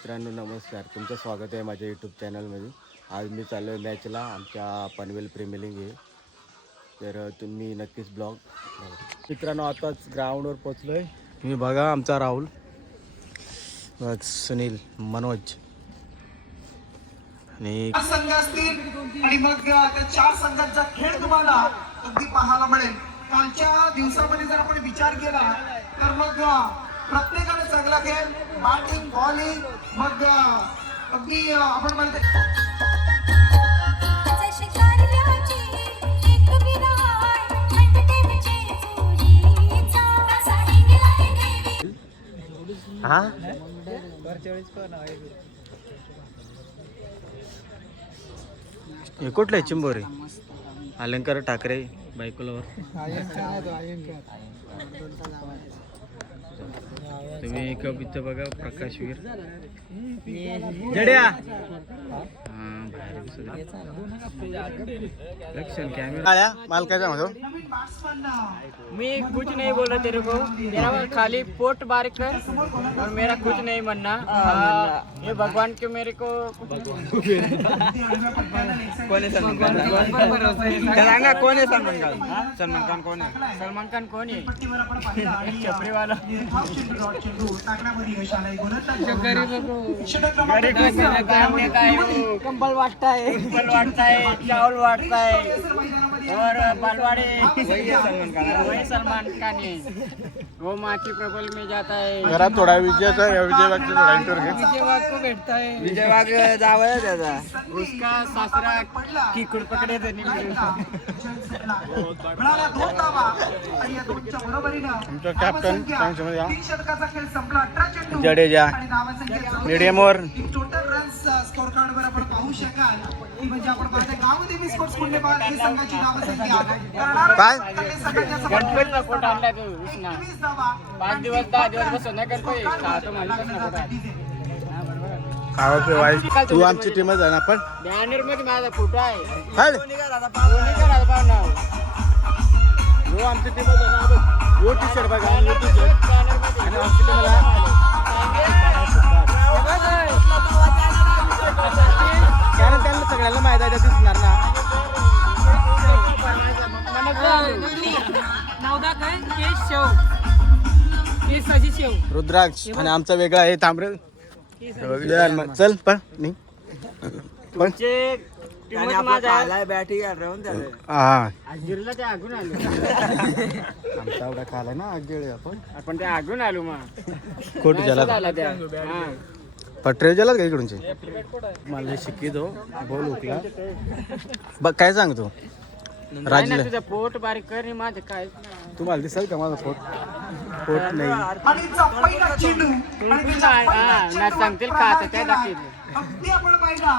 मित्रांनो नमस्कार, तुमचं स्वागत आहे माझ्या यूट्यूब चॅनलमध्ये. आज मी चाललो आहे मॅचला. आमच्या पनवेल प्रीमियर लीग आहे, तर तुम्ही नक्कीच ब्लॉग. मित्रांनो आताच ग्राउंडवर पोचलो आहे. तुम्ही बघा आमचा राहुल, सुनील, मनोज आणि संघ असतील आणि मग त्या चार संघांचा खेळ तुम्हाला अगदी पाहायला मिळेल. कालच्या दिवसामध्ये जर आपण विचार केला तर मग प्रत्येकाने चांगला खेळ, बॅटिंग, बॉलिंग, मग अगदी आपण म्हणतो हा हे कुठलं आहे? चिंबोरे अलंकार ठाकरे बायकोलावर. तुम्ही कविता बघा, प्रकाशवीर जड्या कॅमेरा मालकाचा म्हणतो. मैं कुछ नहीं बोल रहा तेरे को, मेरा खाली पोट बार कर और मेरा कुछ नहीं बनना. ये भगवान के मेरे को कौन है सलमान खान? सांगा कौन है सलमान खान? सलमान खान कौन है? सलमान खान कौन है? एक छपरी वाला. कंबल वाटताय, चावल वाटताय और बालवाड़े. वही सलमान खान है. वो माची प्रबल में जाता है. जरा थोडा विजयचा विजयवागचा थोडा इंटरव्ह्यू घे. विजय वाघ को भेटता है. विजय वाघ जावं आहे त्याचा. उसका सासरा कीकड पकडे तुमचा कॅप्टन मध्ये या. षटकाचा खेळ संपला. 18 चेंडू जडेजा आणि धावांसंख्या मीडियमवर. टोटल रन्स स्कोर कार्ड वर आपण पाहू शकाल की म्हणजे आपण पाहतो गावदेवी स्पोर्ट्स पुणे बाल ही संघाची धावसंख्या काय? गणपतीला कोट आणला तू विष्णा. 21 धावा. 5 दिवस 10 दिवस बसून नाही गणपती खातो मालिकाच नको. खावा पिवाय तू आमची टीमच आहे ना. पण बॅनर मध्ये माझा फोटो आहे. हल कोणी करा पाहू नाव. हो आमची टीमच आहे ना. बघ वो टी शर्ट बघा, वो टी शर्ट आणि आमची टीम कारण त्यांना सगळ्यांना माहिती आहे दिसणार ना. रुद्राक्ष आणि आमचा वेगळा आहे तांबरे. चल पण नाही पण बॅटिंग राहून हा जिरला ते आगून आलो. आमचा एवढा खाला ना आगेळ आपण ते आगून आलो मग खोट झाला झाला त्या. पटरे झाला का इकडूनचे. मला शिकितो बोल उकला बघ काय सांगतो राजला. तुझं पोट बारीक कर रे माझं काय. तुम्हाला दिसेल का माझा पोट नाही. आणि पहिला चेंडू आणि ना सांगतील का आता त्या दाखवतील. अगदी आपण पाहिला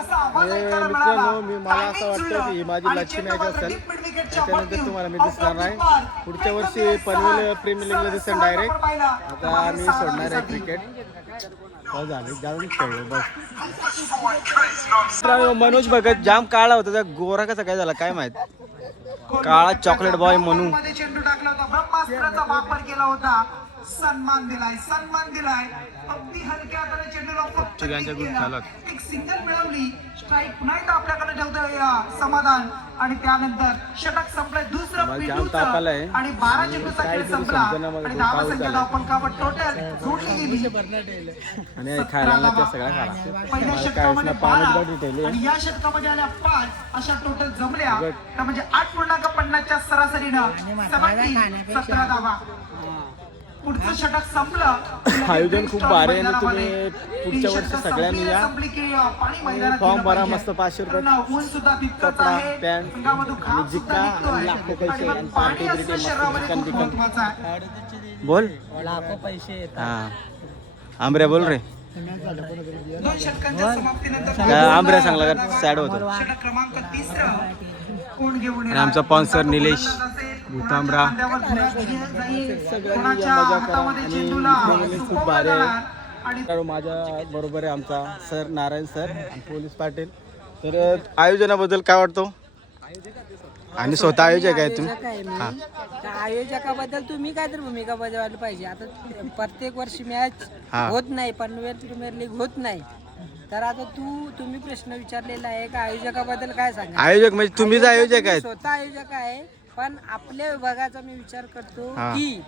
असा आवाज ऐकायला मित्रांनो मला असं वाटतं की ही माझी लाची मॅच असेल. त्याच्यानंतर तुम्हाला मी दिसणार नाही. पुढच्या वर्षी पनवेल प्रीमियर लीगला दिसेल डायरेक्ट. आता मी सोडणार आहे क्रिकेट. जाऊन खेळलो बस. मित्रांनो मनोज भगत जाम काळा होता, त्या गोरा कसा काय झाला काय माहित. काळा चॉकलेट बॉय म्हणून मध्ये चेंडू टाकला होता. ब्रह्मास्त्राचा वापर केला होता. सन्मान दिलाय. अगदी हलक्या हाताने चेंडूला फक्त एक सिंगल मिळवली. स्ट्राईक पुन्हा एकदा आपल्याकडे ठेवतोय समाधान. आणि त्यानंतर षटक संपलंय. दुसरं आणि 12 चेंडूचा खेळ संपला आणि धावसंख्या धावपंकावर टोटल जोडली गेली. आणि खायला त्या सगळ्या खाला. पहिल्या षटकामध्ये 12 आणि या षटकामध्ये आल्या 5 अशा टोटल जमल्या. तर म्हणजे 8.50 च्या सरासरीनं 17 धावा. पुढचं षटक संपलं. आयोजन खूप भारी आहे. तुम्ही पुढच्या वर्षी सगळ्यांनी या. फॉर्म भरा मस्त. 500 रुपये ऊन सुद्धा तितकंच कपडा आहे. पॅन्ट अंगामधून घाम आणि सुद्धा जिक्का निघतोय. लाखो पैसे आणि आणि मग पाणी पार्टी असणं शरीरामध्ये खूप महत्त्वाचं आहे. बोल. लाखो पैसे हा आंबऱ्या बोल रे. 2 षटकांच्या समाप्तीनंतर काय आंबऱ्या सांगला का सॅड होतो. षटक क्रमांक 3 कोण घेऊन आणि आमचा स्पॉन्सर निलेश भूतांबरा. खूप भारी आहे. माझ्या बरोबर आहे आमचा सर नारायण सर आणि पोलीस पाटील. तर आयोजनाबद्दल काय वाटतो. आणि स्वतः आयोजक आहे आयोजक तुम्ही? आहे हा. मी. त्या आयोजकाबद्दल तुम्ही काय तर भूमिका बजावली पाहिजे. आता प्रत्येक वर्षी मॅच हा. होत नाही, पनवेल प्रीमियर लीग होत नाही, तर आता तुम्ही प्रश्न विचारलेला आहे का आयोजकाबद्दल काय सांगा. आयोजक म्हणजे तुम्हीच आयोजक आहेत? स्वतः आयोजक आहे, पण आपल्या विभागाचा मी विचार करतो हा. की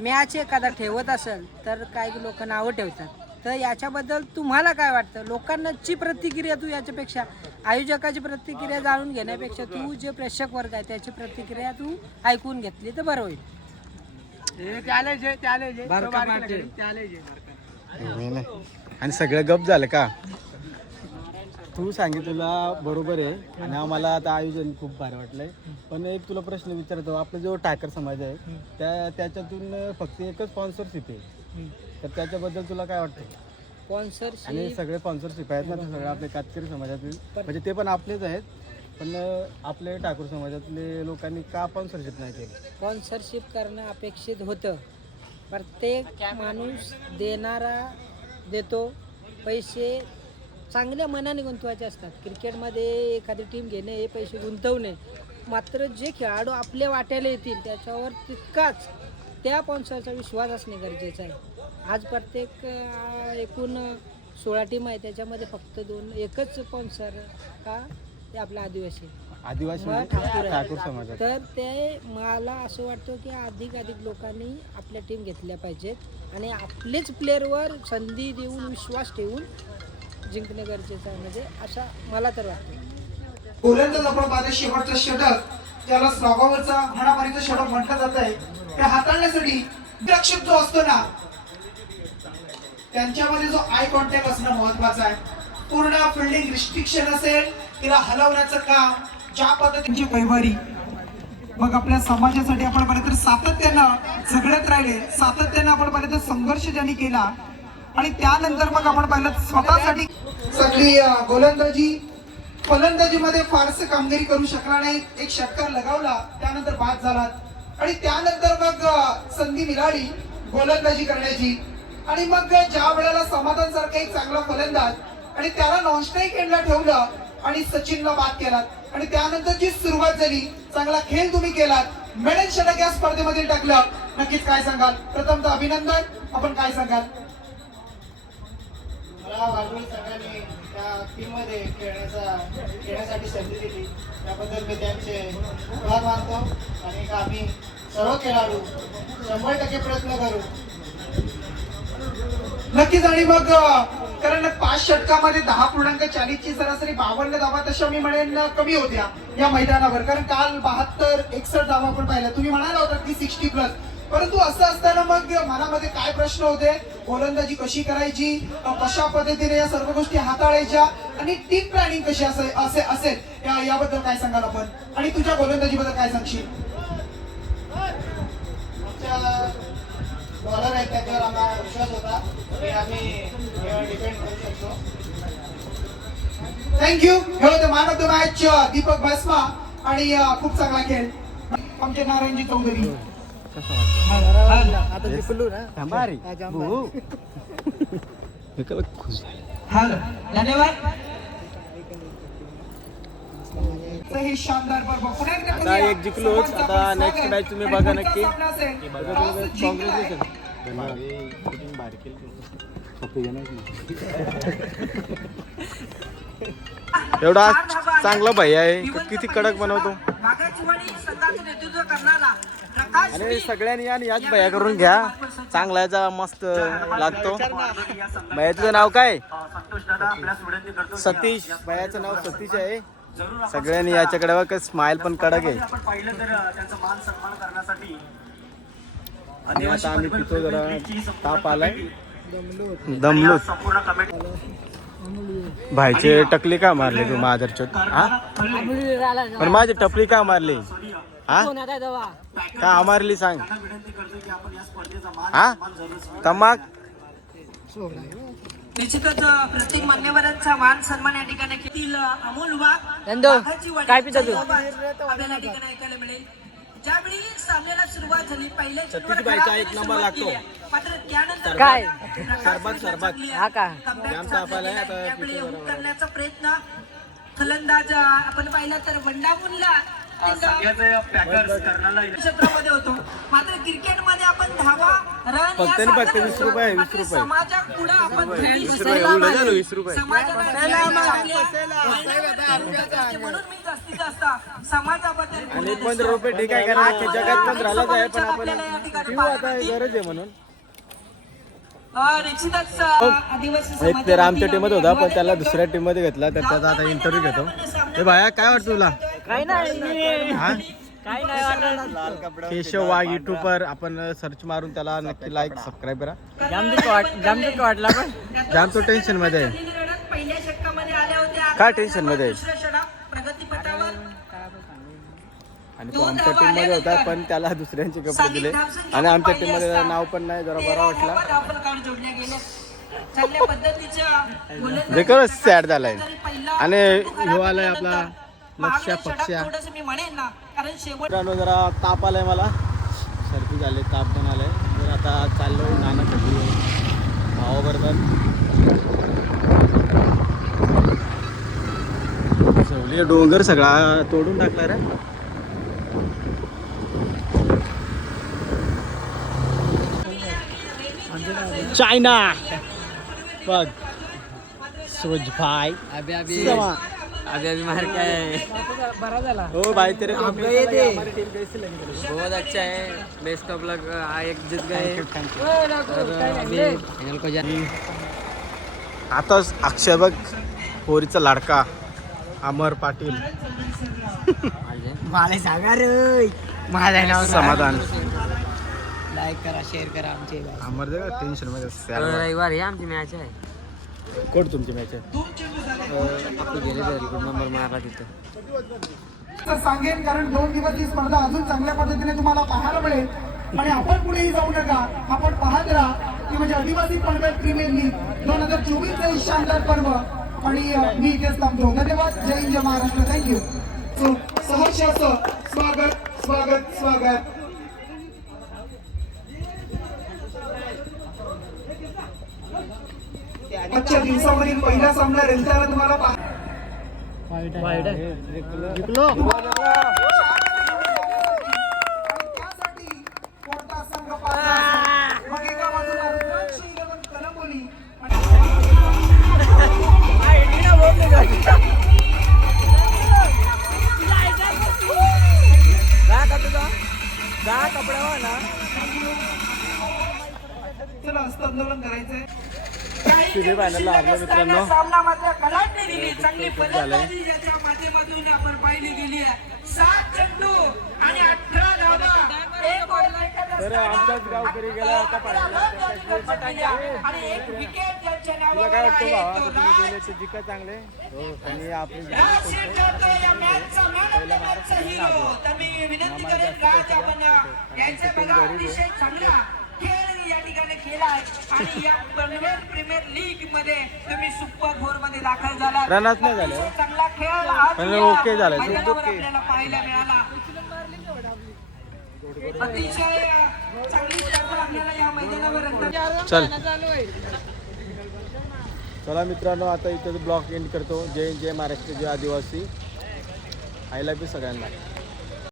मॅच एखादा ठेवत असेल तर काही लोक नावं ठेवतात. तर याच्याबद्दल तुम्हाला काय वाटतं? लोकांची प्रतिक्रिया तू याच्यापेक्षा आयोजकाची प्रतिक्रिया जाणून घेण्यापेक्षा तू जे प्रेक्षक वर्ग आहे त्याची प्रतिक्रिया तू ऐकून घेतली तर बरं होईल. नाही. आणि सगळं गप झालं का? तू सांगितलेलं बरोबर आहे आणि आम्हाला आता आयोजन खूप भारी वाटलंय. पण एक तुला प्रश्न विचारतो, आपला जो ठाकर समाज आहे त्याच्यातून फक्त एकच स्पॉन्सरशिप आहे, तर त्याच्याबद्दल तुला काय वाटतं? आणि स्पॉन्सरशिप सगळे स्पॉन्सरशिप आहेत ना, ते सगळे आपले कातकरी समाजातील, म्हणजे ते पण आपलेच आहेत, पण आपले ठाकूर समाजातले लोकांनी का स्पॉन्सरशिप नाही केली? स्पॉन्सरशिप करणं अपेक्षित होतं. प्रत्येक माणूस देणारा देतो. पैसे चांगल्या मनाने गुंतवायचे असतात. क्रिकेटमध्ये एखादी टीम घेणे हे पैसे गुंतवणे, मात्र जे खेळाडू आपल्या वाट्याला येतील त्याच्यावर तितकाच त्या स्पॉन्सरचा विश्वास असणे गरजेचं आहे. आज प्रत्येक एकूण 16 टीम आहे, त्याच्यामध्ये फक्त एकच स्पॉन्सर का ते आपला आदिवासी आदिवासी ठाकूर समाजात. तर ते मला असं वाटतं की अधिक लोकांनी आपल्या टीम घेतल्या पाहिजेत आणि आपलेच प्लेअरवर संधी देऊन विश्वास ठेवून जिंकणे गरजेचं आहे, म्हणजे असा मला तर वाटतं. गोलंदाज आपण पाहतो शेवटचा षटक, ज्याला स्लॉगावरचा हाणामारीचा षटक म्हटलं जात आहे, ते हाताळण्यासाठी रक्षक जो असतो ना त्यांच्यामध्ये जो आय कॉन्टॅक्ट असणं महत्वाचं आहे. पूर्ण फिल्डिंग रिस्ट्रिक्शन असेल, तिला हलवण्याचं काम ज्या पद्धतीची कैवारी, मग आपल्या समाजासाठी आपण पाहिलं तर सातत्यानं झगडत राहिले, सातत्यानं आपण पाहिलं तर संघर्ष ज्यांनी केला आणि त्यानंतर मग आपण पाहिलं स्वतःसाठी सगळी गोलंदाजी फलंदाजीमध्ये फारसं कामगिरी करू शकला नाही. एक षटकार लगावला, त्यानंतर बाद झाला आणि त्यानंतर मग संधी मिळाली गोलंदाजी करण्याची आणि मग ज्या वेळेला समाधान सारखा एक चांगला फलंदाज आणि त्याला नॉनस्ट्राईक एंडला ठेवलं आणि सचिनला बाद केला आणि त्यानंतर जी सुरुवात झाली, चांगला खेळ तुम्ही केलात, मेडल षटक या स्पर्धेमध्ये टाकलं. नक्कीच काय सांगाल? प्रथमतः अभिनंदन. आपण काय सांगाल? मला वाजवी संघाने त्या टीममध्ये खेळण्यासाठी संधी दिली, त्याबद्दल मी त्यांचे आभार मानतो आणि आम्ही सर्व खेळाडू 100% प्रयत्न करू. नक्कीच. आणि मग कारण 5 षटकामध्ये 10.40 ची सरासरी 52 धावा तशा मी म्हणेन कमी होत्या या मैदानावर, कारण काल 72-61 धावा आपण पाहिल्या. तुम्ही म्हणाला होता की 60+, परंतु असं असताना मग मनामध्ये काय प्रश्न होते? गोलंदाजी कशी करायची, कशा पद्धतीने या सर्व गोष्टी हाताळायच्या आणि टीम प्लॅनिंग कशी असेल याबद्दल काय सांगाल आपण? आणि तुझ्या गोलंदाजीबद्दल काय सांगशील? बॉलर आहेत त्याच्यावर आम्हाला विश्वास होता की आम्ही डिपेंड करू शकतो. थँक्यू. हे होते man of the match Deepak Bhasma आणि खूप चांगला खेळ आमचे नारायणजी चौधरी. धन्यवाद. हे शानदार पर्व पुन्हा एकदा आता करूया. एक जिंकलोच, आता नेक्स्ट मॅच तुम्ही बघा आणि नक्की. पुढचा सामना असेल. टॉस जिंकलाय. एवढा चांगला भैया आहे, किती कडक बनवतो. संघाचं नेतृत्व करणारा प्रकाश आणि सगळ्यांनी आणि याच भैया करून घ्या, चांगला याचा मस्त लागतो. भैयाचं नाव काय? सतीश. भैयाचं नाव सतीश आहे. सगळ्यांनी याच्याकडे बघ, स्माइल पण कडक आहे. आणि आता आम्ही पितो, जरा ताप आलाय, दमलो. भाईचे टकली का मारली तू मादरचोद? हा, पण माझी टपली का मारली? हा, का मारली सांग? हा, तमाक. निश्चितच प्रत्येक मान्यवरांचा मान सन्मान या ठिकाणी केतील. अमोल वाघ काय पितो तू? आपल्याला या ठिकाणी ऐकायला मिळेल. ज्यावेळी सामन्याला सुरुवात झाली, पहिल्या सतीश बाईचा एक नंबर लागतो. मात्र त्यानंतर काय? सरबत हा का? जाम ताप आलाय आता. त्यावेळी करण्याचा प्रयत्न फलंदाज आपण पाहिला तर वंडामुल्ला क्षेत्रामध्ये होतो. मात्र क्रिकेटमध्ये आपण धावा रन फक्त आणि फक्त 20 रुपये, 20 रुपये. समाजा पुढे आपण म्हणून मी जास्तीत जास्त समाजाबद्दल आणि 15 रुपये ठीक आहे, कारण अख्ख्या जगात 15लाच आहे, पण आपण पिऊ आता गरज आहे म्हणून. निश्चितच आदिवासी एक तर आमच्या टीममध्ये होता, पण त्याला दुसऱ्या टीम मध्ये घेतला, तर त्याचा आता इंटरव्ह्यू घेतो. हे भाया काय वाटतं तुला? काही नाही हा? काही नाही वाटत. केशव वाघ युट्यूबर, आपण सर्च मारून त्याला नक्की लाईक सबस्क्राईब करा. जामदुख वाटला पण जाम तो टेन्शन मध्ये आहे. पहिल्या षटकामध्ये आल्या होत्या. काय टेन्शन मध्ये आहे? दुसऱ्या षटक प्रगतीपथावर आणि तो आमच्या टीम मध्ये होता, पण त्याला दुसऱ्यांचे कपडे दिले आणि आमच्या टीम मध्ये त्याचं नाव पण नाही, जरा बरा वाटला. देखो सॅड झालाय. आणि ह्यो आलाय आपला लक्ष्या पक्ष्या. मी म्हणेन ना, कारण शेवट मित्रांनो जरा ताप आलाय मला, सर्दी झाली, ताप पण आलाय. तर आता चाललोय नानासाठी भावाबरोबर. सवली डोंगर सगळा तोडून टाकला रे. चायना बघ सूरज भाई समा. अभी मार काय बरा झाला. हो भाई तेरे को बहुत अच्छा है. बेस्ट ऑफ लक. एक जीत गए. फाइनल को जाने. आताच अक्षय बघ, पोरीचा लाडका अमर पाटील मला सांगा रे. माझा नाव समाधान. लाईक करा, शेअर करा आमचे. अमर दे टेन्शन मध्ये रविवार ही आमची मॅच आहे. कोण तुमची मॅच आहे? आपली गेले गुड नंबर मारला तिथं. तर सांगेन, कारण 2 दिवस ही स्पर्धा अजून चांगल्या पद्धतीने तुम्हाला पाहायला मिळेल. आणि आपण पुढेही जाऊ नका, आपण पाहत राहा. ती म्हणजे आदिवासी पनवेल प्रीमियर लीग 2024 ही शानदार पर्व. आणि मी इथेच थांबतो. धन्यवाद. जय हिंद, जय महाराष्ट्र. थँक्यू. सो सहर्ष असं स्वागत स्वागत स्वागत. आजच्या दिवसावरील पहिला सामना रेलताना तुम्हाला त्यासाठी कोणता संघ पाहिजे? मग एका बाजूला रुद्राक्षी इलेव्हन कलंबोली चला हस्तांदोलन करायचंय. फायनलला हारलो मित्रांनो. सामनामध्ये कलाटणी दिली, चांगली फलंदाजी ज्याच्या माध्यमातून आपण पाहिली गेली आहे. 7 चेंडू आणि 18 धावा. एक तर आमचाच गावकरी गेला आता फायनलला. आणि एक विकेट ज्यांच्या तुला नावावर काय वाटतं आहे, भावा? तो तुम्ही राज गेले ते जिका चांगले हो, आणि आपले राज शेट्टी या मॅचचा man of the match चा hero. तर मी विनंती करेन, राज आपण यांचे बघा अतिशय चांगला खेळ या ठिकाणी केला आहे. आणि या पनवेल प्रीमियर लीग मध्ये तुम्ही सुपर 4 मध्ये दाखल झाला. रनच नाही झाले. चांगला खेळ आज पण या ओके झालं. मैदानावर आपल्याला पाहायला मिळाला. अतिशय चांगली स्पर्धा आपल्याला या मैदानावर चल चला मित्रांनो, आता इथं ब्लॉग एंड करतो. जय हिंद, जय महाराष्ट्र, जय आदिवासी. आय लव्ह यू सगळ्यांना.